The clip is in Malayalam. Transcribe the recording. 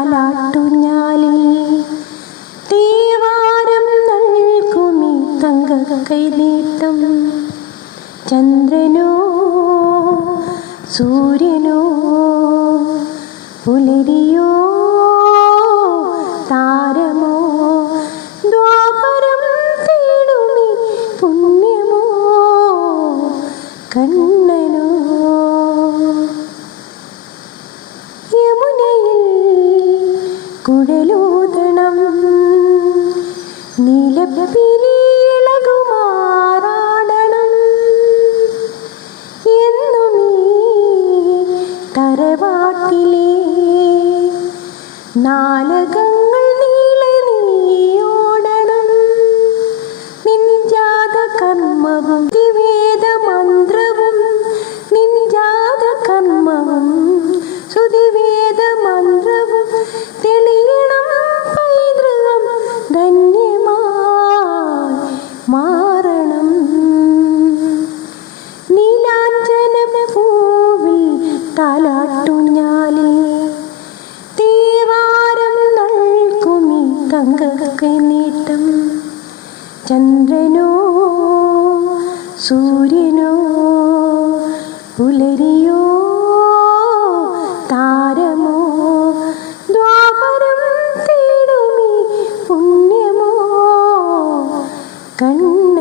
താലാട്ടുഞ്ഞാലിൽ തേവാരം നൽകുമി തങ്ക കൈനീട്ടം ചന്ദ്രനോ സൂര്യനോ പുലരിയോ കുഴലൂതണം. നീലപ്പിരിയിളകുമാറാടണം എന്നുമീ തറവാട്ടിലെ നാലകങ്ങൾ നീളെ നീയോടണം. നിൻജാത കർമ്മവും കങ്ങക്കെ നീട്ടം ചന്ദ്രനോ സൂര്യനോ പുലരിയോ താരമോ ദ്വാപരം പുണ്യമോ കണ്ണ